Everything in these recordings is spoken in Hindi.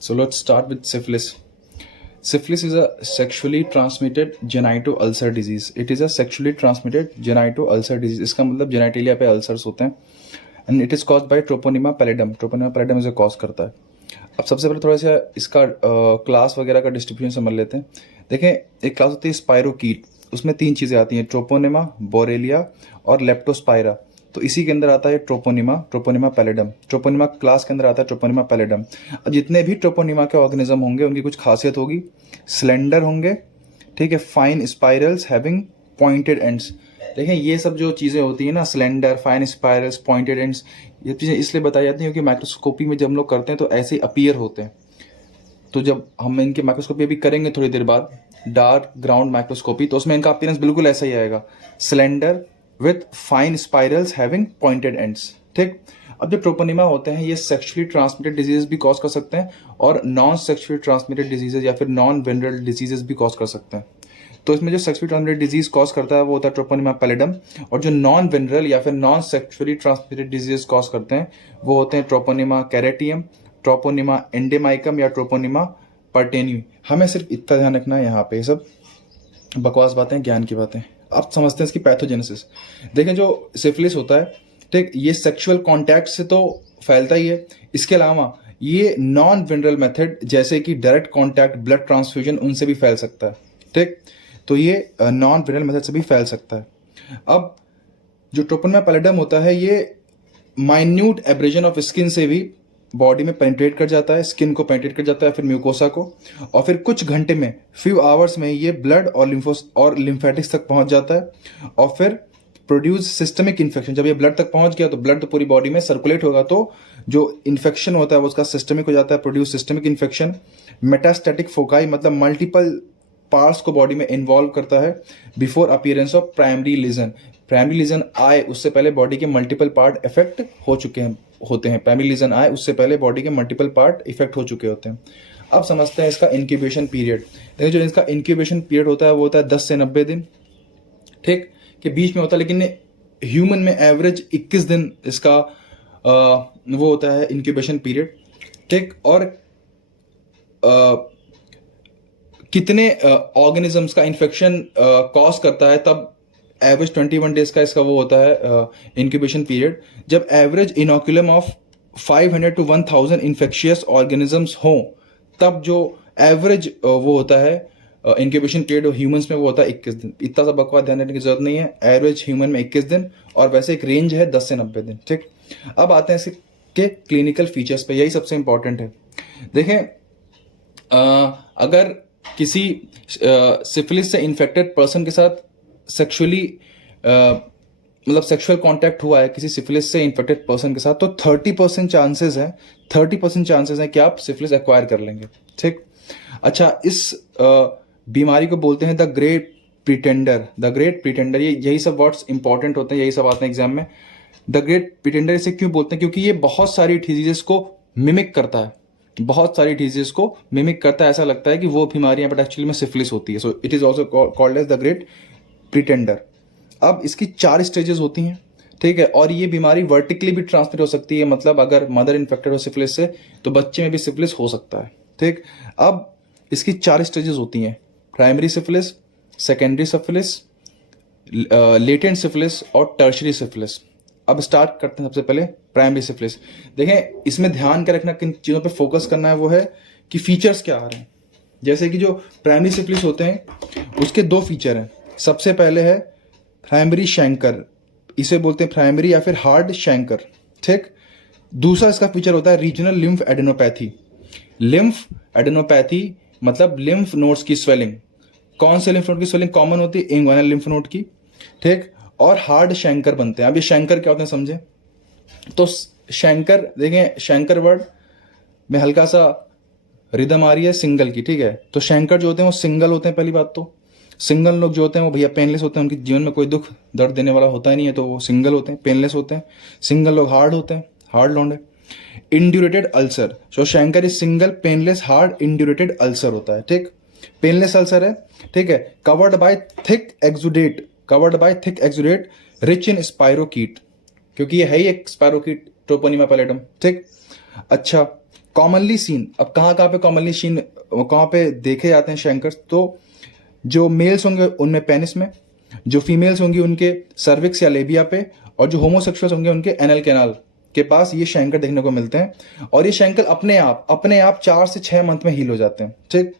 So let's start with syphilis. Syphilis is a sexually transmitted genito-ulcer disease. It is a sexually transmitted genito-ulcer disease. इसका मतलब जेनाइटेलिया पे अल्सर्स होते हैं and it is caused by Treponema pallidum. Treponema pallidum इसे कॉज करता है. अब सबसे पहले थोड़ा सा इसका क्लास वगैरह का डिस्ट्रीब्यूशन समझ लेते हैं. देखें, एक क्लास होती है स्पाइरोकीट. उसमें तीन चीज़ें आती हैं, ट्रोपोनिमा, बोरेलिया और लेप्टोस्पाइरा. तो इसी के अंदर आता है ट्रोपोनिमा पैलिडम. ट्रोपोनिमा क्लास के अंदर आता है ट्रोपोनिमा पैलिडम. अब जितने भी ट्रोपोनिमा के ऑर्गेनिज्म होंगे उनकी कुछ खासियत होगी. स्लेंडर होंगे, ठीक है, fine spirals having pointed ends. देखें, ये सब जो चीज़ें होती है ना, slender, fine spirals, pointed ends, ये चीज़ें इसलिए बताई जाती हैं क्योंकि माइक्रोस्कोपी में जब हम लोग करते हैं तो ऐसे अपीयर होते हैं. तो जब हम इनकी माइक्रोस्कोपी भी करेंगे थोड़ी देर बाद, डार्क ग्राउंड माइक्रोस्कोपी, तो उसमें इनका अपीयरेंस बिल्कुल ऐसा ही आएगा, slender with fine spirals having pointed ends. ठीक. अब जो ट्रोपोनिमा होते हैं ये सेक्सुअली ट्रांसमिटेड डिजीजेस भी कॉज कर सकते हैं और नॉन सेक्सुअली ट्रांसमिटेड डिजीजेस या फिर नॉन वेनरल डिजीजेस भी कॉज कर सकते हैं. तो इसमें जो सेक्सुअली ट्रांसमिटेड डिजीज कॉज करता है वो होता है ट्रोपोनिमा पैलिडम, और जो नॉन वेनरल या फिर non sexually transmitted disease cause करते हैं वो होते हैं ट्रोपोनिमा कैरेटियम, ट्रोपोनिमा एंडेमाइकम या ट्रोपोनिमा पर्टेनियम. हमें सिर्फ इतना ध्यान रखना है, यहाँ पे सब बकवास बातें, ज्ञान की बातें. आप समझते हैं इसकी पैथोजेनेसिस. देखें, जो सिफिलिस होता है, ठीक, ये सेक्सुअल कांटेक्ट से तो फैलता ही है. इसके अलावा ये नॉन वेनरल मेथड जैसे कि डायरेक्ट कांटेक्ट, ब्लड ट्रांसफ्यूजन, उनसे भी फैल सकता है. ठीक. तो ये नॉन वेनरल मेथड से भी फैल सकता है. अब जो ट्रोपोनिमा पैलिडम होता है ये माइन्यूट एब्रेजन ऑफ स्किन से भी बॉडी में पेनिट्रेट कर जाता है, स्किन को पेनिट्रेट कर जाता है, फिर म्यूकोसा को, और फिर कुछ घंटे में, फ्यू आवर्स में ये ब्लड और लिम्फेटिक्स तक पहुंच जाता है, और फिर प्रोड्यूस सिस्टमिक इन्फेक्शन. जब ये ब्लड तक पहुंच गया तो ब्लड तो पूरी बॉडी में सर्कुलेट होगा, तो जो इन्फेक्शन होता है वो उसका सिस्टमिक हो जाता है, produce systemic infection. Metastatic foci मतलब मल्टीपल पार्ट्स को बॉडी में इन्वॉल्व करता है before appearance of primary lesion. Primary lesion आए उससे पहले बॉडी के मल्टीपल पार्ट इफेक्ट हो चुके होते हैं. प्राइमरी लीजन आए उससे पहले बॉडी के मल्टीपल पार्ट इफेक्ट हो चुके होते हैं. अब समझते हैं इसका इंक्यूबेशन पीरियड. देखिए, जो इसका इंक्यूबेशन पीरियड होता है वो होता है 10 से 90 दिन, ठीक, के बीच में होता है. लेकिन ह्यूमन में एवरेज 21 दिन इसका वो होता है इंक्यूबेशन पीरियड. ठीक. और कितने ऑर्गेनिजम्स का इन्फेक्शन कॉज करता है, तब एवरेज 21 डेज का इसका वो होता है इंक्यूबेशन पीरियड. जब average inoculum of 500 to 1000 infectious organisms हो, तब जो एवरेज वो होता है इंक्यूबेशन पीरियड ह्यूमंस में वो होता है 21 दिन. इतना सा बकवास ध्यान रखने की जरूरत नहीं है. एवरेज ह्यूमन में 21 दिन, और वैसे एक रेंज है 10 से 90 दिन. ठीक. अब आते हैं इसके क्लिनिकल फीचर्स पे, यही सबसे इंपॉर्टेंट है. देखें, अगर किसी सिफिलिस से इन्फेक्टेड पर्सन के साथ सेक्सुअली मतलब सेक्सुअल कांटेक्ट हुआ है किसी सिफिलिस से इन्फेक्टेड पर्सन के साथ, तो 30% चांसेस है, 30% चांसेस हैं कि आप सिफिलिस एक्वायर कर लेंगे. ठीक. अच्छा, इस बीमारी को बोलते हैं the great pretender. The great pretender, ये यही सब वर्ड्स इंपॉर्टेंट होते हैं, यही सब आते हैं एग्जाम में. द ग्रेट प्रिटेंडर इसे क्यों बोलते हैं? क्योंकि ये बहुत सारी डिजीजेस को मिमिक करता है, बहुत सारी डिजीज को मिमिक करता है. ऐसा लगता है कि वो बीमारियां, बट एक्चुअली में सिफिलिस होती है. So it is also called as the great pretender. अब इसकी 4 स्टेजेस होती हैं, ठीक है, और ये बीमारी वर्टिकली भी ट्रांसमिट हो सकती है. मतलब अगर मदर इन्फेक्टेड हो सिफिलिस से तो बच्चे में भी सिफिलिस हो सकता है. ठीक. अब इसकी 4 स्टेजेस होती हैं, primary syphilis, secondary syphilis, latent syphilis और टर्शरी सिफिलिस. अब स्टार्ट करते हैं सबसे पहले प्राइमरी सिफिलिस. देखें, इसमें ध्यान क्या रखना, किन चीज़ों पे फोकस करना है, वो है कि फीचर्स क्या आ रहे हैं. जैसे कि जो प्राइमरी सिफिलिस होते हैं उसके 2 फीचर हैं. सबसे पहले है प्राइमरी शैंकर, इसे बोलते हैं प्राइमरी या फिर हार्ड शैंकर. ठीक. दूसरा इसका फीचर होता है regional lymph adenopathy. Lymph adenopathy मतलब लिम्फ नोड्स की स्वेलिंग. कौन से लिम्फ नोड की स्वेलिंग कॉमन होती है? इंग्वाइनल लिम्फ नोड की. ठीक. और हार्ड शैंकर बनते हैं. अब ये शैंकर क्या होते हैं समझे. तो शैंकर, देखें, शैंकर वर्ड में हल्का सा रिदम आ रही है सिंगल की. ठीक है. तो शैंकर जो होते हैं वो सिंगल होते हैं. पहली बात तो सिंगल लोग जो होते हैं वो भैया पेनलेस होते हैं, उनके जीवन में कोई दुख दर्द देने वाला होता ही नहीं है, तो वो सिंगल होते हैं, पेनलेस होते हैं. सिंगल लोग हार्ड होते हैं, हार्ड लौंडे. Indurated ulcer, so chancre is single, painless, hard, indurated ulcer होता है. ठीक. पेनलेस अल्सर है. ठीक है. Covered by thick exudate rich in spirochete, क्योंकि ये है ही एक स्पाइरोकीट, ट्रोपोनिमा पैलिडम. ठीक. अच्छा, कॉमनली सीन, अब कहाँ कहाँ पे कॉमनली सीन, कहाँ पे देखे जाते हैं शैंकर, तो जो मेल्स होंगे उनमें पेनिस में, जो फीमेल्स होंगी उनके सर्विक्स या लेबिया पे, और जो होमोसेक्सुअल्स होंगे उनके एनल कैनाल के पास ये शैंकर देखने को मिलते हैं। और ये शैंकर अपने आप 4 से 6 मंथ में हील हो जाते हैं। ठीक।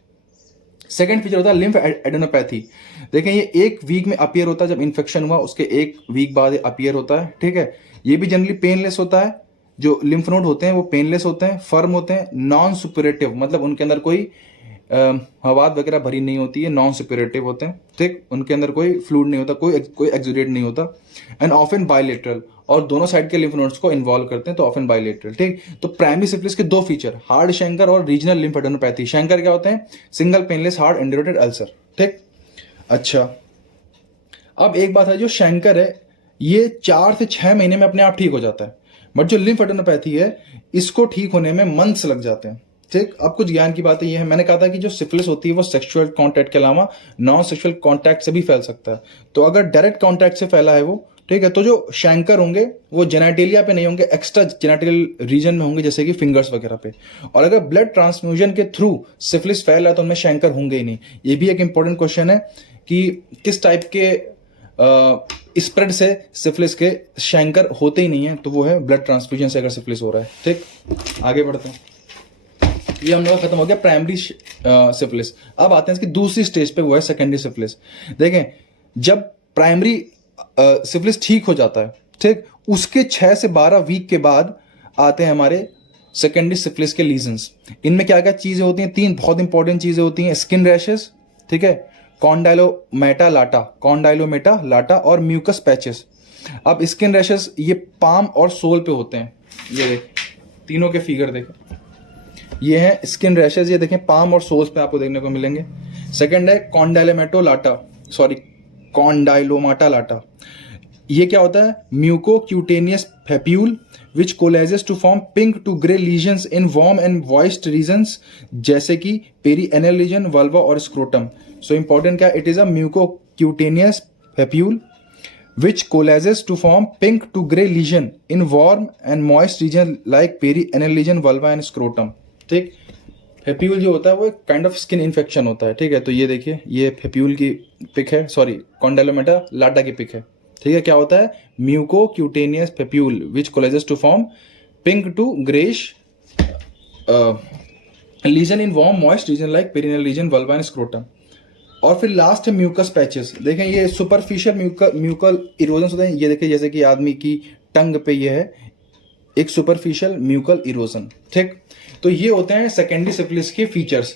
सेकंड फीचर होता है लिम्फ एडेनोपैथी। देखें ये 1 वीक में अपीयर होता है, जब इन्फेक्शन हुआ उसके 1 वीक बाद अपीयर होता है। ठीक है। ये भी जनरली पेनलेस होता है, जो लिम्फ नोड होते हैं वो पेनलेस होते हैं, फर्म होते हैं, नॉन सुपरेटिव, मतलब उनके अंदर कोई हवाद वगैरह भरी नहीं होती है, नॉन सुपरेटिव होते हैं। ठीक। उनके अंदर कोई फ्लूइड नहीं होता, कोई एक्सुडेट नहीं होता, एंड ऑफन बायलेटरल, और दोनों साइड के लिम्फ नोड्स को इन्वॉल्व करते हैं, तो ऑफन बायलेटरल। ठीक। तो प्राइमरी सिफिलिस के 2 फीचर, हार्ड शैंकर और रीजनल लिम्फ एडेनोपैथी। शैंकर क्या होते हैं? Single painless hard indicated ulcer. ठीक। अच्छा, अब एक बात है, जो शैंकर है ये 4 से 6 महीने में अपने आप ठीक हो जाता है, बट जो लिम्फ एडेनोपैथी है इसको ठीक होने में मंथ्स लग जाते हैं। ठीक। अब कुछ ज्ञान की बातें ये है, मैंने कहा था कि जो सिफिलिस होती है वो सेक्सुअल कांटेक्ट के अलावा नॉन सेक्सुअल कांटेक्ट से भी फैल सकता है। तो अगर डायरेक्ट कांटेक्ट से फैला है वो, ठीक है, तो जो शैंकर होंगे वो जेनेटेलिया पे नहीं होंगे, एक्स्ट्रा जेनेटल रीजन में होंगे, जैसे कि फिंगर्स वगैरह पे। और अगर ब्लड ट्रांसफ्यूजन के थ्रू सिफिलिस फैला है तो उनमें शैंकर होंगे ही नहीं। ये भी एक इंपॉर्टेंट क्वेश्चन है कि किस टाइप के स्प्रेड से सिफिलिस के शैंकर होते ही नहीं है, तो वो है ब्लड ट्रांसफ्यूजन से अगर सिफिलिस हो रहा है। ठीक। आगे बढ़ते हैं। ये हम लोग खत्म हो गया प्राइमरी सिफिलिस। अब आते हैं इसकी दूसरी स्टेज पे, वो है सेकेंडरी सिफिलिस। देखें, जब प्राइमरी सिफिलिस ठीक हो जाता है, ठीक, उसके 6 से 12 वीक के बाद आते हैं हमारे सेकेंडरी सिफिलिस के लीजन्स। इनमें क्या क्या चीजें होती हैं? 3 बहुत इंपॉर्टेंट चीजें होती हैं। स्किन रैशेस, ठीक है, कॉन्डाइलोमेटा लाटा और म्यूकस पैचेस। अब स्किन रैशेस ये पाम और सोल पे होते हैं। ये देखें, तीनों के फिगर देखें, ये है स्किन रैशेज, ये देखें पाम और सोल्स पे आपको देखने को मिलेंगे। सेकंड है कॉन्डाइलोमाटा लाटा। ये क्या होता है? Mucocutaneous papule which coalesces to form pink to grey lesions in warm and voiced regions, जैसे कि पेरीएनल रीजन, वल्वा और स्क्रोटम। सो इंपॉर्टेंट क्या, it is a mucocutaneous papule which coalesces to form pink to gray lesion in warm and moist region like perianal lesion, vulva and scrotum। ठीक। पेप्यूल जो होता है वो एक काइंड ऑफ स्किन इन्फेक्शन होता है। ठीक है। तो ये देखिए, ये पेप्यूल की पिक है, सॉरी कॉन्डाइलोमेटा लाटा की पिक है। ठीक है। क्या होता है? Mucocutaneous papule which coalesces to form pink to greyish lesion in warm moist region like perineal region, vulva and scrotum. और फिर लास्ट है म्यूकस पैचेस। देखें, ये सुपरफिशियल म्यूकल इरोजन होते हैं। ये देखिए, जैसे कि आदमी की टंग पे ये है एक सुपरफिशियल म्यूकल इरोजन। ठीक। तो ये होते हैं सेकेंडरी सिफिलिस के फीचर्स।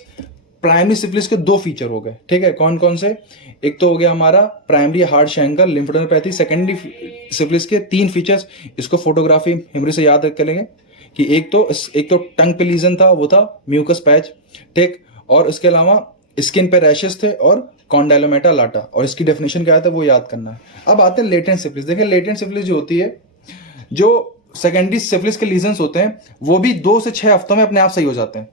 प्राइमरी सिफिलिस के 2 फीचर हो गए। ठीक है। कौन कौन से? एक तो हो गया हमारा primary hard chancre lymphadenopathy. Secondary syphilis के 3 फीचर्स, इसको फोटोग्राफी मेमोरी से याद रख लेंगे कि एक तो टंग पे लीजन था, वो था म्यूकस पैच। ठीक। और इसके अलावा स्किन पे रैशेस थे और कॉन्डाइलोमेटा लाटा, और इसकी डेफिनेशन क्या है वो याद करना है। अब आते हैं लेटेंट सिफिलिस। देखिए, लेटेंट सिफिलिस जो होती है, जो सेकेंडरी सिफिलिस के लीजन्स होते हैं वो भी 2 से 6 हफ्तों में अपने आप सही हो जाते हैं।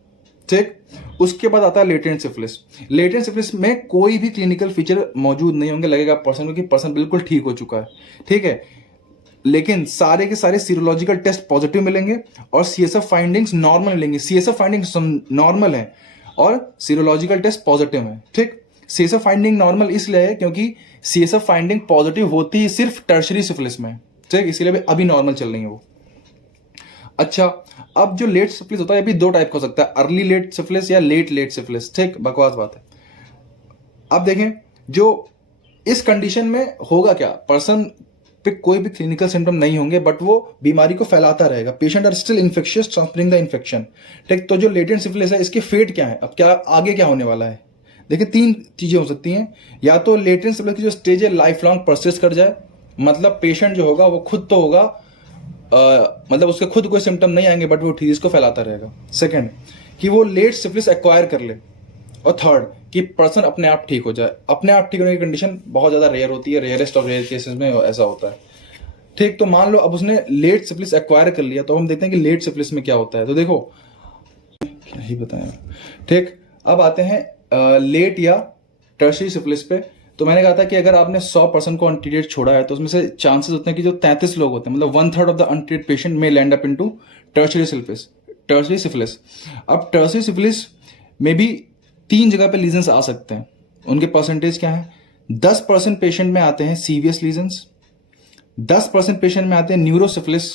ठीक। उसके बाद आता है लेटेंट सिफिलिस। लेटेंट सिफिलिस में कोई भी क्लिनिकल फीचर मौजूद नहीं होंगे, लगेगा पर्सन को कि पर्सन बिल्कुल ठीक हो चुका है। ठीक है। लेकिन सारे के सारे सीरोलॉजिकल टेस्ट पॉजिटिव मिलेंगे और सीएसएफ फाइंडिंग्स नॉर्मल मिलेंगे। सीएसएफ फाइंडिंग्स नॉर्मल है और सीरोलॉजिकल टेस्ट पॉजिटिव है। ठीक। सीएसएफ फाइंडिंग नॉर्मल इसलिए है क्योंकि सीएसएफ फाइंडिंग पॉजिटिव होती है सिर्फ टर्शरी सिफिलिस में। ठीक। इसीलिए अभी नॉर्मल चल रही है वो। अच्छा, अब जो लेट सिफिलिस होता है, ये भी 2 टाइप का हो सकता है, अर्ली लेट सिफिलिस या लेट सिफिलिस। ठीक। बकवास बात है। अब देखें, जो इस कंडीशन में होगा क्या, पर्सन पे कोई भी क्लिनिकल सिम्टम नहीं होंगे, बट वो बीमारी को फैलाता रहेगा। Patient are still infectious transferring the infection. ठीक। तो जो लेटेंट सिफिलिस है, इसके फेट क्या है, अब क्या आगे क्या होने वाला है? देखिए, 3 चीजें हो सकती हैं। या तो लेटेंट सिफिलिस की जो स्टेज है लाइफ लॉन्ग परसिस्ट कर जाए, मतलब पेशेंट जो होगा वो खुद तो होगा, मतलब उसके खुद कोई सिम्टम नहीं आएंगे, बट वो डिजीज को फैलाता रहेगा। सेकंड, कि वो लेट सिफिलिस एक्वायर कर ले। और थर्ड, कि पर्सन अपने आप ठीक हो जाए। अपने आप ठीक होने की कंडीशन बहुत ज्यादा रेयर होती है, रेयरेस्ट ऑफ रेयर केसेस में ऐसा होता है। ठीक। तो मान लो अब उसने लेट सिफिलिस एक्वायर कर लिया, तो हम देखते हैं कि लेट सिफिलिस में क्या होता है। तो देखो, क्या ही बताया। ठीक। अब आते हैं लेट या टर्शरी सिफिलिस पे। तो मैंने कहा था कि अगर आपने 100% को अनट्रीटेड छोड़ा है, तो उसमें से चांसेस होते हैं कि जो 33 लोग होते हैं, मतलब 1/3 ऑफ द अनट्रीटेड पेशेंट में land up into tertiary syphilis. Tertiary syphilis. अब टर्सरी सिफिलिस में भी 3 जगह पे लीजन्स आ सकते हैं। उनके परसेंटेज क्या है? 10% पेशेंट में आते हैं सीवियस लीजन्स, 10% पेशेंट में आते हैं न्यूरोसिफिलिस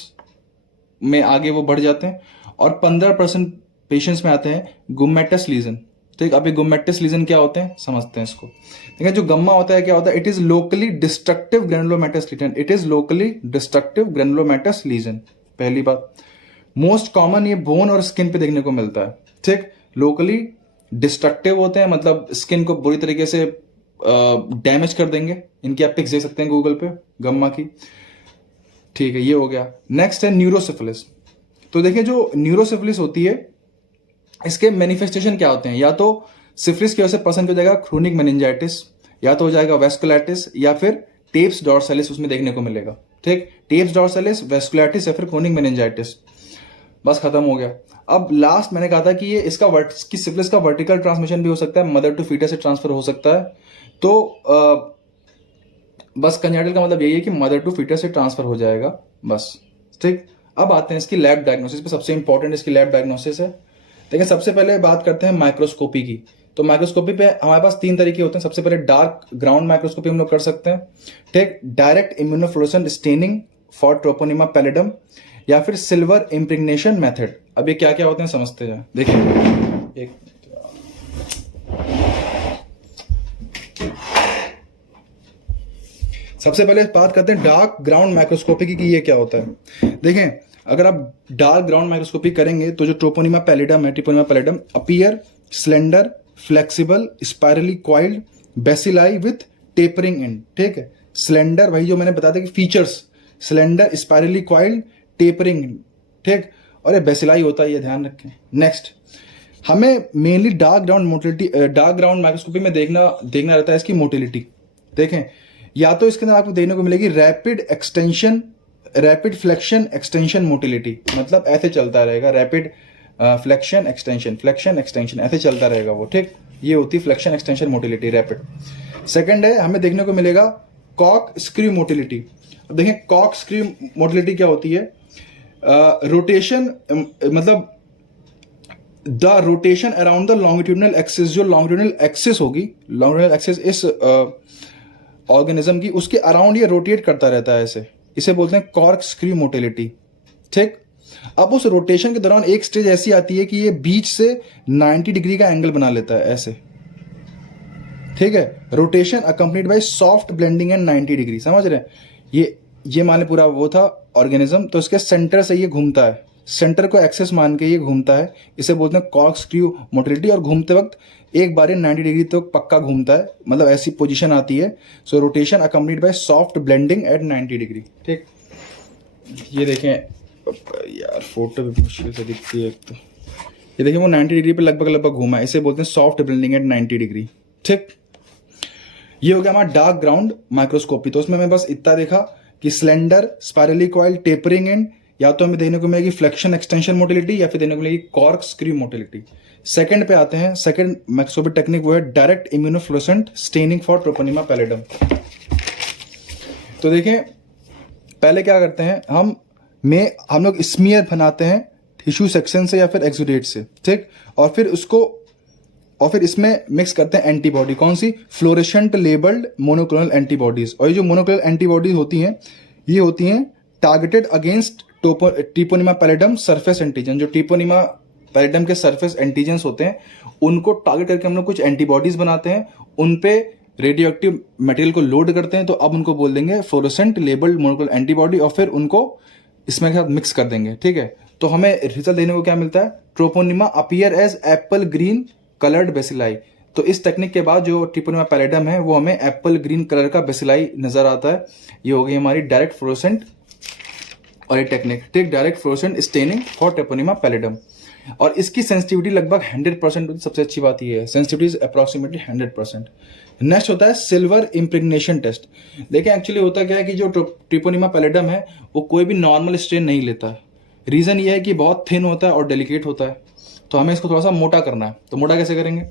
में आगे वो बढ़ जाते हैं, और 15% पेशेंट्स में आते हैं गुमेटस लीजन। ठीक, अब ये गुमेटस लीजन क्या होते हैं समझते हैं इसको। देखिए जो गम्मा होता है क्या होता है? It is locally destructive granulomatous lesion. It is locally destructive granulomatous lesion, पहली बात। मोस्ट कॉमन ये बोन और स्किन पे देखने को मिलता है। ठीक, लोकली डिस्ट्रक्टिव होते हैं, मतलब स्किन को बुरी तरीके से डैमेज कर देंगे। इनकी आप पिक्स देख सकते हैं गूगल पे गम्मा की। ठीक है, ये हो गया। नेक्स्ट है न्यूरोसिफिलिस। तो देखिए जो न्यूरोसिफिलिस होती है, इसके मैनिफेस्टेशन क्या होते हैं? या तो सिफिलिस की वजह से पर्सन को हो जाएगा क्रोनिक मेनिंजाइटिस, या तो हो जाएगा वेस्कुलाइटिस, या फिर टेप्स डॉर्सालिस उसमें देखने को मिलेगा। ठीक, टेप्स डॉर्सालिस, वेस्कुलाइटिस या फिर क्रोनिक मेनिंजाइटिस। बस खत्म हो गया। अब लास्ट मैंने कहा था कि ये इसका सिफिलिस का वर्टिकल ट्रांसमिशन भी हो सकता है, मदर टू फीटस से ट्रांसफर हो सकता है। तो बस कंजाइटल का मतलब यही है कि मदर टू फीटस से ट्रांसफर हो जाएगा बस। ठीक, अब आते हैं इसकी लैब डायग्नोसिस पे। सबसे इंपॉर्टेंट इसकी लैब डायग्नोसिस है। देखिए सबसे पहले बात करते हैं माइक्रोस्कोपी की। तो माइक्रोस्कोपी पे हमारे पास 3 तरीके होते हैं। सबसे पहले डार्क ग्राउंड माइक्रोस्कोपी हम लोग कर सकते हैं। ठीक, direct immunofluorescent staining for Treponema pallidum, या फिर सिल्वर इम्प्रेग्नेशन मेथड। अब ये क्या क्या होते हैं समझते हैं। देखिए एक सबसे पहले बात करते हैं डार्क ग्राउंड माइक्रोस्कोपी की कि ये क्या होता है। देखें अगर आप डार्क ग्राउंड माइक्रोस्कोपी करेंगे तो जो ट्रोपोनिमा पैलिडम है, Treponema pallidum appear slender, flexible, spirally coiled, bacilli with tapering end. ठीक है, स्लेंडर वही जो मैंने बताया था कि features, slender, spirally coiled, tapering end. ठीक, और ये बेसिलाई होता है, ये ध्यान रखें। नेक्स्ट, हमें मेनली डार्क ग्राउंड माइक्रोस्कोपी में देखना रहता है इसकी मोटिलिटी। देखें या तो इसके अंदर आपको देखने को मिलेगी रैपिड फ्लेक्शन एक्सटेंशन मोटिलिटी, मतलब ऐसे चलता रहेगा, रैपिड फ्लेक्शन एक्सटेंशन ऐसे चलता रहेगा वो। ठीक, ये होती है flexion extension motility rapid. Second है हमें देखने को मिलेगा कॉक स्क्रू मोटिलिटी। अब देखें कॉक स्क्रू मोटिलिटी क्या होती है? रोटेशन, मतलब the rotation around the longitudinal axis. जो लॉन्गिट्यूडनल एक्सिस होगी, लॉन्गिट्यूडनल एक्सिस इस ऑर्गेनिज्म की, उसके अराउंड ये रोटेट करता रहता है ऐसे, इसे बोलते हैं कॉर्क स्क्रू मोटिलिटी। ठीक, अब उस रोटेशन के दौरान एक स्टेज ऐसी आती है कि ये बीच से 90 डिग्री का एंगल बना लेता है ऐसे। ठीक है, rotation accompanied by soft blending and 90 degree. समझ रहे हैं? ये मान ले पूरा वो था ऑर्गेनिज्म, तो इसके सेंटर से ये घूमता है, सेंटर को एक्सेस मान के ये घूमता है, इसे बोलते हैं कॉर्क स्क्रू मोटिलिटी। और घूमते वक्त एक बार 90 डिग्री तो पक्का घूमता है, मतलब ऐसी पोजीशन आती है। So rotation accompanied by soft blending at 90 degree. ठीक, ये देखें यार, फोटो भी मुश्किल से दिखती है एक तो। ये देखिए वो 90 डिग्री पे लगभग घूमा है, इसे बोलते हैं सॉफ्ट ब्लेंडिंग एट 90 डिग्री। ठीक, ये हो गया हमारा डार्क ग्राउंड माइक्रोस्कोपी। तो उसमें मैं बस इतना देखा कि slender, spirally coil, tapering and, या तो हमें देखने को मिलेगी फ्लेक्शन एक्सटेंशन मोटिलिटी, या फिर देखने को मिलेगी कॉर्क स्क्रू मोटिलिटी। सेकंड पे आते हैं, सेकंड माइक्रोस्कोपिक टेक्निक वो है direct immunofluorescent staining for Treponema pallidum. तो देखें पहले क्या करते हैं, हम लोग स्मीयर बनाते हैं टिश्यू सेक्शन से या फिर एक्सुडेट से। ठीक, और फिर इसमें मिक्स करते हैं एंटीबॉडी। कौन सी? Fluorescent labelled monoclonal antibodies. और ये जो मोनोक्लोनल एंटीबॉडीज होती हैं, ये होती हैं targeted against Treponema pallidum surface antigen. जो ट्रोपोनिमा पैलिडम के सरफेस एंटीजेंस होते हैं, उनको टारगेट करके हम लोग कुछ एंटीबॉडीज बनाते हैं, उन पे रेडियो एक्टिव मटेरियल को लोड करते हैं। तो अब उनको बोल देंगे फ्लोरेसेंट लेबल्ड मोनोक्लोनल एंटीबॉडी, और फिर उनको इसमें के साथ मिक्स कर देंगे। ठीक है, तो हमें रिजल्ट देने को क्या मिलता है? Treponema appear as apple green coloured bacilli. तो इस टेक्निक के बाद जो ट्रोपोनिमा पैलिडम है वो हमें एप्पल ग्रीन कलर का बेसिलाई नजर आता है। ये हो गई हमारी डायरेक्ट फ्लोरेसेंट और ये टेक्निक। ठीक, direct fluorescent staining for Treponema pallidum. और इसकी सेंसिटिविटी लगभग 100% होती है। सबसे अच्छी बात ये है, सेंसिटिविटी इज अप्रोक्सीमेटली 100%। नेक्स्ट होता है सिल्वर इम्प्रेग्नेशन टेस्ट। देखिए एक्चुअली होता क्या है कि जो ट्रोपोनिमा पैलिडम है वो कोई भी नॉर्मल स्ट्रेन नहीं लेता है। रीजन ये है कि बहुत थिन होता है और डेलिकेट होता है, तो हमें इसको थोड़ा सा मोटा करना है। तो मोटा कैसे करेंगे?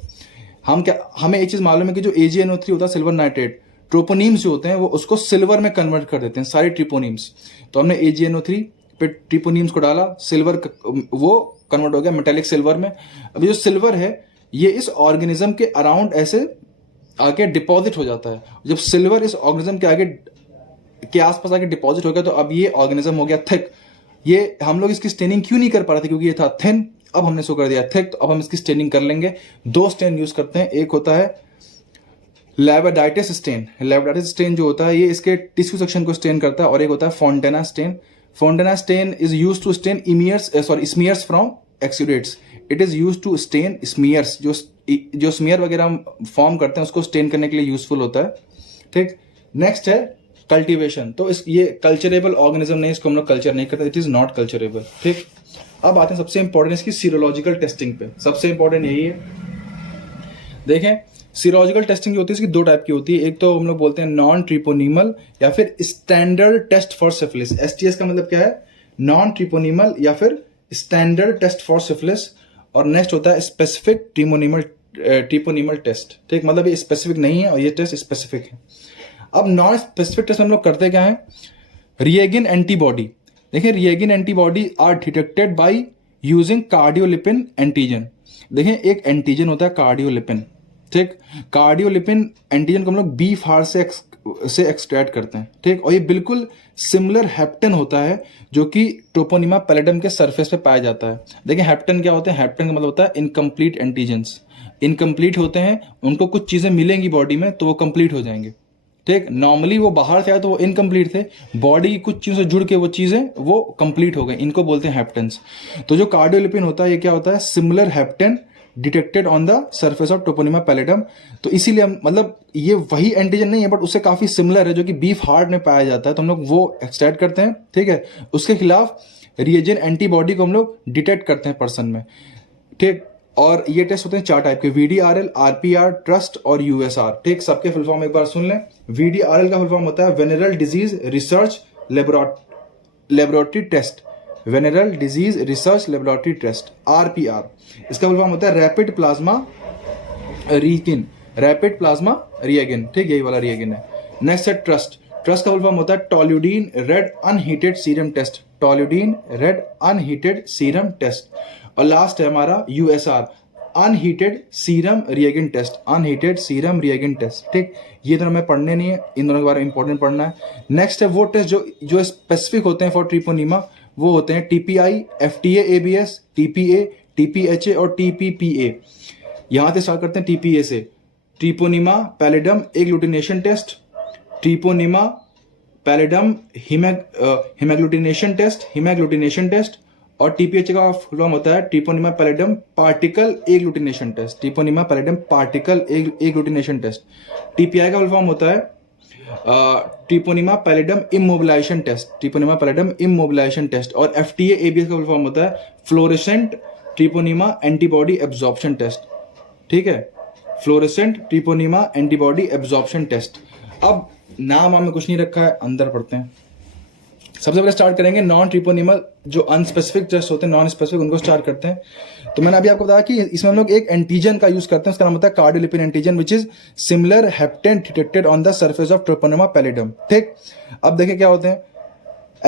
हमें एक चीज मालूम है कि जो AgNO3 होता है सिल्वर नाइट्रेट, ट्रोपोनीम्स जो होते हैं वो उसको सिल्वर में कन्वर्ट कर देते हैं, सारे ट्रिपोनीम्स। तो हमने AgNO3 पे ट्रिपोनिम्स को डाला, सिल्वर वो कन्वर्ट हो गया मेटेलिक सिल्वर में। अभी जो सिल्वर है ये इस ऑर्गेनिज्म के अराउंड ऐसे आके डिपॉजिट हो जाता है। जब सिल्वर इस ऑर्गेनिज्म के आगे के आसपास आके डिपॉजिट हो गया तो अब ये ऑर्गेनिज्म हो गया थिक। ये हम लोग इसकी स्टेनिंग क्यों नहीं कर पा रहे थे, क्योंकि ये था थिन, अब हमने इसको कर दिया थिक। तो अब हम इसकी स्टेनिंग कर लेंगे। दो स्टेन यूज करते हैं, एक होता है लेविडाइटिस स्टेन। लेविडाइटिस स्टेन जो होता है ये इसके टिश्यू सेक्शन को स्टेन करता है, और एक होता है Fontana stain. Fontana stain is use to stain smears from exudates. It is use to stain smears, जो स्मीयर वगैरह हम फॉर्म करते हैं उसको स्टेन करने के लिए यूजफुल होता है। ठीक, नेक्स्ट है कल्टीवेशन। तो ये कल्चरेबल ऑर्गेनिज्म नहीं, इसको हम लोग कल्चर नहीं करते, इट इज नॉट कल्चरेबल। ठीक, अब आते हैं सबसे इंपॉर्टेंट इसकी सीरोलॉजिकल टेस्टिंग पे। सबसे इंपॉर्टेंट यही है, देखें सीरोलॉजिकल टेस्टिंग जो होती है इसकी दो टाइप की होती है। एक तो हम लोग बोलते हैं नॉन ट्रिपोनिमल या फिर standard test for syphilis. STS का मतलब क्या है, नॉन ट्रिपोनिमल या फिर स्टैंडर्ड टेस्ट फॉर सिफिलिस। और नेक्स्ट होता है स्पेसिफिक ट्रिपोनिमल टेस्ट। ठीक, मतलब ये स्पेसिफिक नहीं है और ये टेस्ट स्पेसिफिक है। अब नॉन स्पेसिफिक टेस्ट हम लोग करते क्या है, रिएगेन एंटीबॉडी। देखिए reagin antibody are detected by using cardiolipin antigen. देखिए एक एंटीजन होता है कार्डियोलिपिन। ठीक, कार्डियोलिपिन एंटीजन को हम लोग बीफ हार्ट से एक्सट्रैक्ट करते हैं। ठीक, और ये बिल्कुल सिमिलर हेप्टेन होता है जो कि ट्रोपोनिमा पैलेडम के सरफेस पे पाया जाता है। देखिए हेप्टेन क्या होते हैं, हेप्टेन का मतलब होता है इनकम्प्लीट एंटीजेंस। इनकम्प्लीट होते हैं, उनको कुछ चीजें मिलेंगी बॉडी में तो वो कंप्लीट हो जाएंगे। ठीक, नॉर्मली वो बाहर से आए तो वो इनकम्प्लीट थे, बॉडी की कुछ चीजों से जुड़ के वो चीजें वो कंप्लीट हो गई, इनको बोलते हैं हेप्टेन्स। तो जो कार्डियोलिपिन होता है ये क्या होता है, similar hapten detected on the surface of Treponema pallidum. तो इसीलिए हम मतलब ये वही एंटीजन नहीं है बट उससे काफी सिमिलर है जो कि बीफ हार्ट में पाया जाता है, तो हम लोग वो एक्सट्रैक्ट करते हैं। ठीक है, उसके खिलाफ रिएजेंट एंटीबॉडी को हम लोग डिटेक्ट करते हैं पर्सन में। ठीक, और ये टेस्ट होते हैं चार टाइप के, वीडीआरएल, आरपीआर, ट्रस्ट और यूएसआर। ठीक, सबके फुल फॉर्म एक बार सुन लें। वीडीआरएल का फुल फॉर्म होता है venereal disease research laboratory test. Venereal disease research laboratory test. RPR इसका फुल फॉर्म होता है rapid plasma reagin. Rapid plasma reagin, ठीक, यही वाला रिएगेन है। नेक्स्ट है ट्रस्ट। ट्रस्ट का फुल फॉर्म होता है toluidine red unheated serum test. Toluidine red unheated serum test. और लास्ट है हमारा USR, unheated serum reagent test. Unheated serum reagent test. ठीक, ये दोनों हमें पढ़ने नहीं है, इन दोनों के बारे में इंपॉर्टेंट पढ़ना है। नेक्स्ट है वो टेस्ट जो स्पेसिफिक होते हैं फॉर ट्रिपोनिमा, वो होते हैं TPI, FTA ABS, TPA, TPHA और टीपीपीए। यहां से स्टार्ट करते हैं टीपीए से। Treponema pallidum agglutination test, treponema pallidum hemagglutination test, और टीपीएच का फुल फॉर्म होता है treponema pallidum particle agglutination test. Treponema pallidum particle agglutination test. TPI का फुल फॉर्म होता है treponema pallidum immobilization test. Treponema pallidum immobilization test. और एफटीए एबीएस का फुल फॉर्म होता है fluorescent treponema antibody absorption test. ठीक है, fluorescent treponema antibody absorption test. अब नाम हमें कुछ नहीं रखा है, अंदर पढ़ते हैं। सबसे पहले स्टार्ट करेंगे नॉन ट्रिपोनिमल, जो अनस्पेसिफिक टेस्ट होते हैं, नॉन स्पेसिफिक, उनको स्टार्ट करते हैं। तो मैंने अभी आपको बताया कि इसमें हम लोग एक एंटीजन का यूज करते हैं, उसका नाम होता है cardiolipin antigen, which is similar hapten detected on the surface of treponema pallidum. ठीक, अब देखिए क्या होते हैं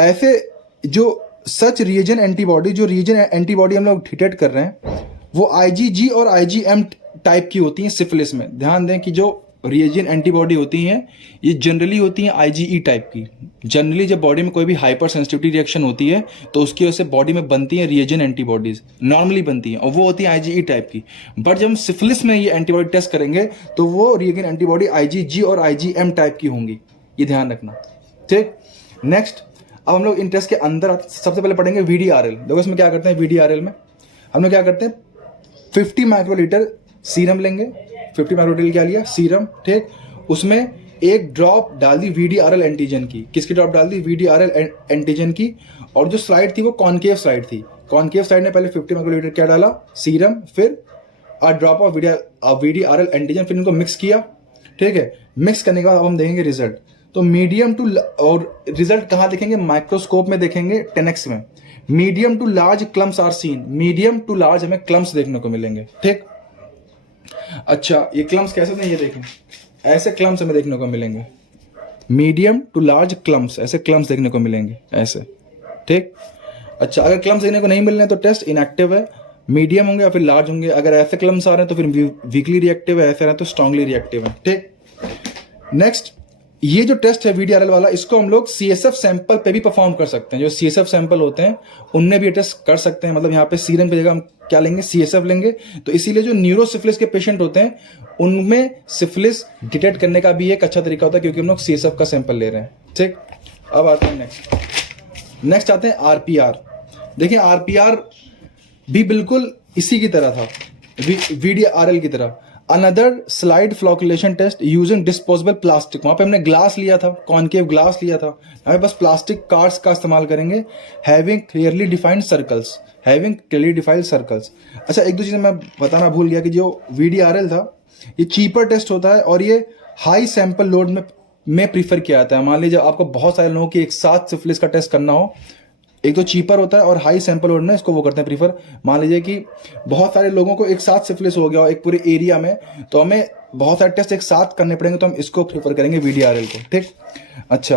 ऐसे जो सच रिएजेंट एंटीबॉडी, जो रिएजेंट एंटीबॉडी हम लोग डिटेक्ट कर रहे हैं वो आईजीजी और आईजीएम टाइप की होती हैं सिफिलिस में। ध्यान दें कि जो रिएजेंट एंटीबॉडी होती हैं ये जनरली होती हैं आईजीई टाइप की। जनरली जब बॉडी में कोई भी हाइपर सेंसिटिविटी रिएक्शन होती है तो उसकी वजह से बॉडी में बनती हैं रिएजेंट एंटीबॉडीज, नॉर्मली बनती हैं, और वो होती है आईजीई टाइप की। बट जब हम सिफिलिस में ये एंटीबॉडी टेस्ट करेंगे तो वो रिएजेंट एंटीबॉडी आईजीजी और आईजीएम टाइप की होंगी, ये ध्यान रखना। ठीक, नेक्स्ट अब हम लोग इन टेस्ट के अंदर सबसे पहले पढ़ेंगे वीडीआरएल। देखो इसमें क्या करते हैं, वीडीआरएल में हम लोग क्या करते हैं 50 माइक्रोलीटर सीरम लेंगे। 50 माइक्रोलीटर क्या लिया, सीरम। ठीक, उसमें एक ड्रॉप डाल दी वीडीआरएल एंटीजन की। किसकी ड्रॉप डाल दी, वीडीआरएल एंटीजन की। और जो स्लाइड थी वो कॉनकेव स्लाइड थी। कॉनकेव स्लाइड ने पहले 50 माइक्रोलीटर क्या डाला, सीरम, फिर a drop of VDRL antigen, फिर इनको मिक्स किया। ठीक है, मिक्स करने के बाद अब हम देखेंगे रिजल्ट। तो मीडियम टू, और रिजल्ट कहाँ देखेंगे, माइक्रोस्कोप में देखेंगे 10x में। Medium to large clumps are seen. Medium to large हमें क्लम्स देखने को मिलेंगे। ठीक, अच्छा ये क्लम्स कैसे थे, ये देखें, ऐसे क्लम्स हमें देखने को मिलेंगे। मीडियम टू लार्ज क्लम्स, ऐसे क्लम्स देखने को मिलेंगे ऐसे। ठीक, अच्छा, अगर क्लम्स देखने को नहीं मिल रहे हैं तो टेस्ट इनएक्टिव है, मीडियम होंगे या फिर लार्ज होंगे। अगर ऐसे क्लम्स आ रहे हैं तो फिर वीकली रिएक्टिव है, ऐसे रहे तो स्ट्रांगली रिएक्टिव है। ठीक, नेक्स्ट ये जो टेस्ट है VDRL वाला, इसको हम लोग CSF सैंपल पे भी परफॉर्म कर सकते हैं। जो CSF सैंपल होते हैं उनमें भी ये टेस्ट कर सकते हैं। मतलब यहाँ पे सीरम की जगह हम क्या लेंगे, CSF लेंगे। तो इसीलिए जो न्यूरोसिफिलिस के पेशेंट होते हैं उनमें सिफिलिस डिटेक्ट करने का भी एक अच्छा तरीका होता है, क्योंकि हम लोग CSF का सैंपल ले रहे हैं। ठीक, अब आते हैं नेक्स्ट आते हैं RPR। देखिए RPR भी बिल्कुल इसी की तरह था, VDRL की तरह। Another slide flocculation test using disposable plastic. वहां पे हमने ग्लास लिया था, कॉनकेव ग्लास लिया था। यहाँ पे बस प्लास्टिक कार्ड्स का इस्तेमाल करेंगे। हैविंग क्लियरली डिफाइंड सर्कल्स, अच्छा, एक दो चीज़ें मैं बताना भूल गया कि जो VDRL था ये चीपर टेस्ट होता है और ये हाई सैंपल लोड में प्रीफर किया जाता है। मान लीजिए आपको बहुत सारे लोगों की एक साथ सिफिलिस का टेस्ट करना हो, एक तो चीपर होता है और हाई सैंपल लोड में इसको वो करते हैं प्रीफर। मान लीजिए कि बहुत सारे लोगों को एक साथ सिफिलिस हो गया हो एक पूरे एरिया में, तो हमें बहुत सारे टेस्ट एक साथ करने पड़ेंगे, तो हम इसको प्रीफर करेंगे VDRL को। ठीक, अच्छा,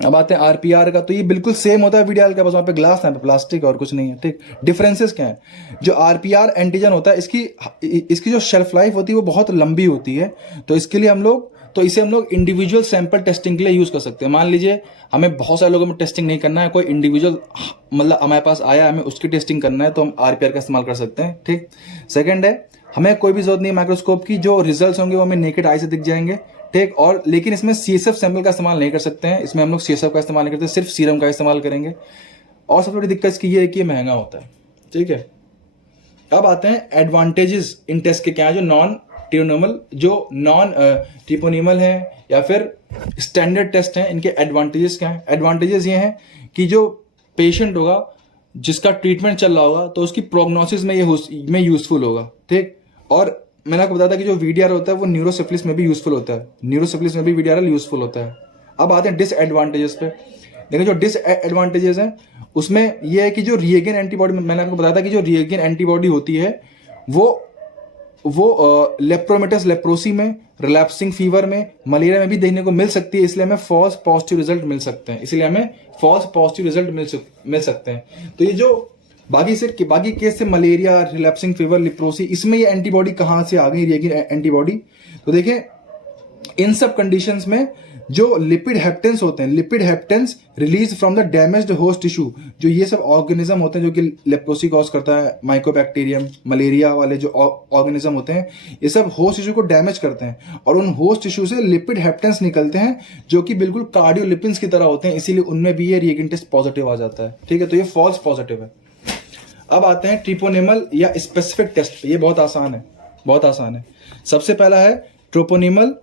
अब आते हैं RPR का। तो ये बिल्कुल सेम होता है VDRL का, बस वहाँ पे ग्लास है, प्लास्टिक और कुछ नहीं है। ठीक, डिफरेंसेस क्या है? जो RPR एंटीजन होता है इसकी जो शेल्फ लाइफ होती है वो बहुत लंबी होती है। तो इसके लिए इसे हम लोग इंडिविजुअल सैंपल टेस्टिंग के लिए यूज कर सकते हैं। मान लीजिए हमें बहुत सारे लोगों में टेस्टिंग नहीं करना है, कोई इंडिविजुअल मतलब हमारे पास आया, हमें उसकी टेस्टिंग करना है, तो हम RPR का इस्तेमाल कर सकते हैं। ठीक, सेकंड है, हमें कोई भी जरूरत नहीं है माइक्रोस्कोप की, जो रिजल्ट्स होंगे वो हमें नेकेड आई से दिख जाएंगे। ठीक, और लेकिन इसमें CSF सैंपल का इस्तेमाल नहीं कर सकते हैं, इसमें हम लोग CSF का इस्तेमाल नहीं करते, सिर्फ सीरम का इस्तेमाल करेंगे। और सबसे बड़ी दिक्कत इसकी ये है कि ये महंगा होता है। ठीक है, अब आते हैं एडवांटेजेस इन टेस्ट के क्या है। जो नॉन ट्रिपोनिमल है या फिर स्टैंडर्ड टेस्ट हैं, इनके एडवांटेजेस क्या हैं? एडवांटेजेस ये हैं कि जो पेशेंट होगा जिसका ट्रीटमेंट चल रहा होगा तो उसकी प्रोग्नोसिस में यूजफुल होगा। ठीक, और मैंने आपको बताया था कि जो VDRL होता है वो न्यूरोसिफिलिस में भी यूजफुल होता है, न्यूरोसिफिलिस में भी VDRL यूजफुल होता है। अब आते हैं डिसएडवांटेजेस पे। देखिए जो डिसएडवांटेजेस हैं उसमें यह है कि जो रिएगेन एंटीबॉडी, मैंने आपको बताया था कि जो रिएगेन एंटीबॉडी होती है वो लेप्रोमेटस लेप्रोसी में, रिलैप्सिंग फीवर में, मलेरिया में भी देखने को मिल सकती है। इसलिए हमें फॉल्स पॉजिटिव रिजल्ट मिल सकते हैं। तो ये जो बाकी केस से मलेरिया, रिलैप्सिंग फीवर, लेप्रोसी, इसमें ये एंटीबॉडी कहाँ से आ गई, रिएगेन एंटीबॉडी? तो देखिए इन सब कंडीशंस में जो लिपिड हेप्टेंस होते हैं, lipid haptens release from the damaged host tissue, जो ये सब ऑर्गेनिज्म होते हैं जो कि लेप्रोसी कॉज करता है, माइकोबैक्टीरियम, मलेरिया वाले जो ऑर्गेनिज्म होते हैं, ये सब होस्ट टिश्यू को डैमेज करते हैं और उन होस्ट टिश्यू से लिपिड हेप्टेंस निकलते हैं जो कि बिल्कुल कार्डियोलिपिन्स की तरह होते हैं। इसीलिए उनमें भी ये रिएगेन टेस्ट पॉजिटिव आ जाता है। ठीक है, तो ये फॉल्स पॉजिटिव है। अब आते हैं ट्रिपोनिमल या स्पेसिफिक टेस्ट पे। ये बहुत आसान है। सबसे पहला है ट्रोपोनिमल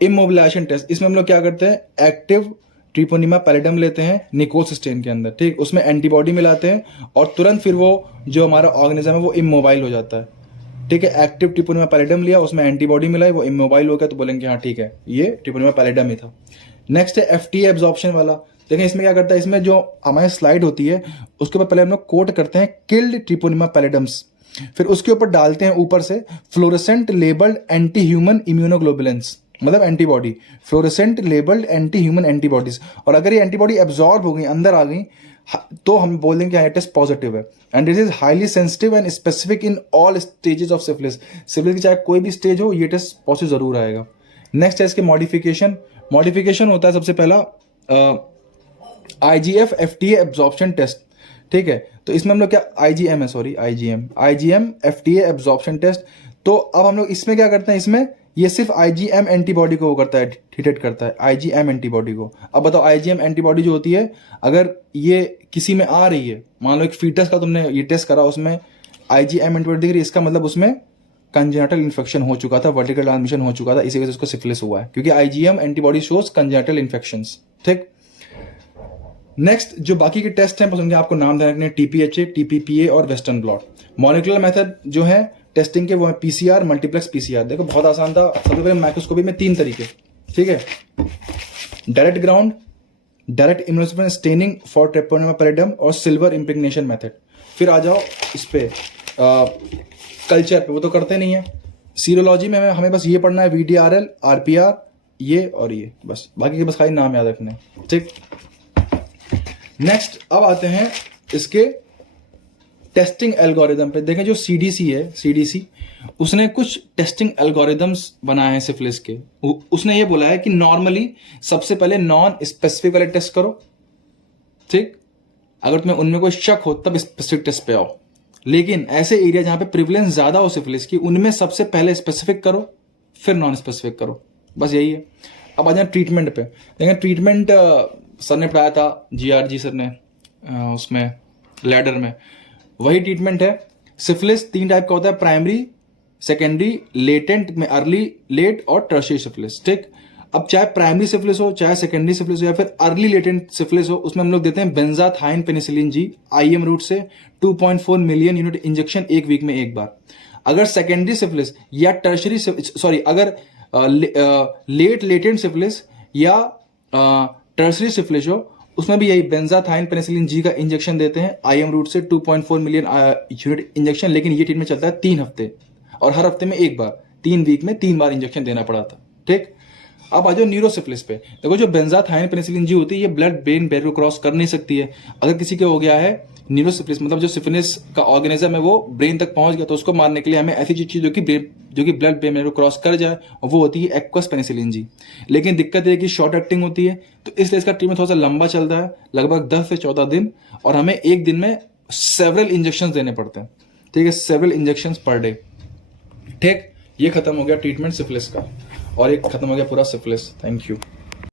इमोबिलाइजेशन टेस्ट। इसमें हम लोग क्या करते हैं, एक्टिव ट्रिपोनिमा पैलिडम लेते हैं निकोल्स स्टेन के अंदर। ठीक, उसमें एंटीबॉडी मिलाते हैं और तुरंत फिर वो जो हमारा ऑर्गेनिज्म है वो इमोबाइल हो जाता है। ठीक है, एक्टिव ट्रिपोनिमा पैलिडम लिया, उसमें एंटीबॉडी मिलाई, वो इमोबाइल हो गया, तो बोलेंगे हाँ ठीक है ये ट्रिपोनिमा पैलिडम ही था। नेक्स्ट है FTA एब्जॉर्प्शन वाला। देखें इसमें क्या करता है, इसमें जो हमारी स्लाइड होती है उसके ऊपर पहले हम लोग कोट करते हैं किल्ड ट्रिपोनिमा पैलिडम्स, फिर उसके ऊपर डालते हैं ऊपर से fluorescent labelled anti human immunoglobulins, मतलब antibody, fluorescent labelled anti human antibodies. और अगर ये एंटीबॉडी एब्जॉर्ब हो गई, अंदर आ गई, तो हम बोल देंगे ये टेस्ट पॉजिटिव है। And this is highly sensitive and specific in all stages of syphilis. Syphilis की चाहे कोई भी स्टेज हो, ये टेस्ट पॉजिटिव जरूर आएगा। नेक्स्ट है इसके मॉडिफिकेशन होता है सबसे पहला IgF FTA एब्जॉर्प्शन टेस्ट। ठीक है, तो इसमें हम लोग क्या IgM FTA एब्जॉर्प्शन टेस्ट। तो अब हम लोग इसमें क्या करते हैं, इसमें ये सिर्फ IgM एंटीबॉडी को वो करता है, डिटेक्ट करता है IgM एंटीबॉडी को। अब बताओ IgM एंटीबॉडी जो होती है, अगर ये किसी में आ रही है, मान लो एक फीटस का तुमने ये टेस्ट करा, उसमें IgM एंटीबॉडी दिख रही है, इसका मतलब उसमें कंजेनिटल इन्फेक्शन हो चुका था, वर्टिकल ट्रांसमिशन हो चुका था, इसी वजह से उसको सिफिलिस हुआ है, क्योंकि IgM antibody shows congenital infections. ठीक, नेक्स्ट जो बाकी के टेस्ट हैं, बस उनके आपको नाम ध्यान रखने हैं, TPHA, TPPA और वेस्टर्न ब्लॉट। मॉलिक्यूलर मेथड जो है टेस्टिंग के वो है PCR, मल्टीप्लेक्स PCR। देखो बहुत आसान था। सबसे पहले माइक्रोस्कोपी में 3 तरीके, ठीक है, direct ground, direct immunofluorescence staining for treponema pallidum और सिल्वर इम्प्रेग्नेशन मेथड। फिर आ जाओ इस पे कल्चर पे, वो तो करते नहीं है। सीरोलॉजी में हमें बस ये पढ़ना है VDRL, RPR, ये और ये, बस बाकी के बस खाली नाम याद रखने। ठीक, नेक्स्ट अब आते हैं इसके टेस्टिंग एल्गोरिदम पे। देखें जो सीडीसी है, सीडीसी उसने कुछ टेस्टिंग एल्गोरिदम्स बनाए हैं सिफिलिस के। उसने ये बोला है कि नॉर्मली सबसे पहले नॉन स्पेसिफिक वाले टेस्ट करो, ठीक, अगर तुम्हें उनमें कोई शक हो तब स्पेसिफिक टेस्ट पे आओ। लेकिन ऐसे एरिया जहां पे प्रिवलेंस ज्यादा हो सिफिलिस की, उनमें सबसे पहले स्पेसिफिक करो फिर नॉन स्पेसिफिक करो, बस यही है। अब आ जाए ट्रीटमेंट पे। देखें ट्रीटमेंट सर ने पढ़ाया था, जीआरजी सर ने उसमें लैडर में, वही ट्रीटमेंट है। सिफिलिस 3 टाइप का होता है, प्राइमरी, सेकेंडरी, लेटेंट में अर्ली, लेट और टर्शियरी सिफिलिस, ठीक। अब चाहे प्राइमरी सिफिलिस हो, चाहे सेकेंडरी सिफिलिस हो, या फिर अर्ली लेटेंट सिफिलिस हो, उसमें हम लोग देते हैं बेंजाथाइन पेनिसिलिन जी आईएम रूट से 2.4 मिलियन यूनिट इंजेक्शन एक वीक में एक बार। अगर सेकेंडरी सिफिलिस या टर्शियरी सॉरी अगर लेट लेटेंट सिफिलिस या टर्शियरी सिफिलिस हो, उसमें भी यही बेंजाथाइन पेनिसिलिन जी का इंजेक्शन देते हैं आईएम रूट से 2.4 मिलियन यूनिट इंजेक्शन। लेकिन ये ट्रीटमेंट चलता है 3 हफ्ते और हर हफ्ते में एक बार, 3 वीक में 3 बार इंजेक्शन देना पड़ा था, ठीक। अब आ जाओ न्यूरोसिफिलिस पे। देखो जो बेंजाथाइन पेनिसिलिन जी होती है ये ब्लड ब्रेन बैरियर को क्रॉस कर नहीं सकती है। अगर किसी के हो गया है न्यूरोसिफिलिस, मतलब जो सिफिलिस का ऑर्गेनिज्म है वो ब्रेन तक पहुंच गया, तो उसको मारने के लिए हमें ऐसी चीज जो कि ब्लड ब्रेन बैरियर को क्रॉस कर जाए, और वो होती है एक्वस पेनिसिलिन जी। लेकिन दिक्कत ये कि शॉर्ट एक्टिंग होती है, तो इसलिए इसका ट्रीटमेंट थोड़ा सा लंबा चलता है, लगभग 10 से 14 दिन, और हमें एक दिन में सेवरल इंजेक्शन देने पड़ते हैं, ठीक है, सेवरल इंजेक्शन पर डे, ठीक। ये खत्म हो गया ट्रीटमेंट सिफिलिस का, और एक खत्म हो गया पूरा सिफिलिस। Thank you.